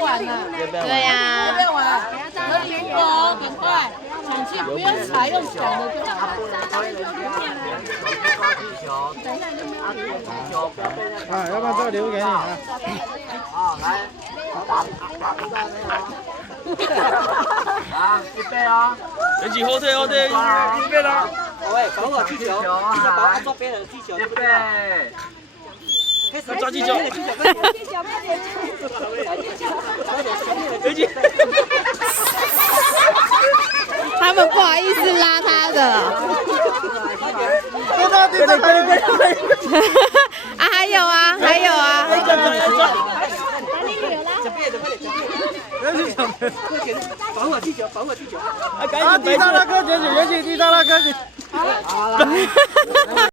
玩了。对呀、不要玩，和苹果，赶快抢去，不用踩，用抢的就好了。啊，要不然这个留给你啊。好，来，好，预备啊！人起后退，后退，预备了。喂，防我气球，记得保护周边的气球，对不对？开始抓气球，他们不好意思拉他的。啊，还有啊，还有啊。防我气球，防我气球。啊，地上那颗捡起，捡起地上那颗捡。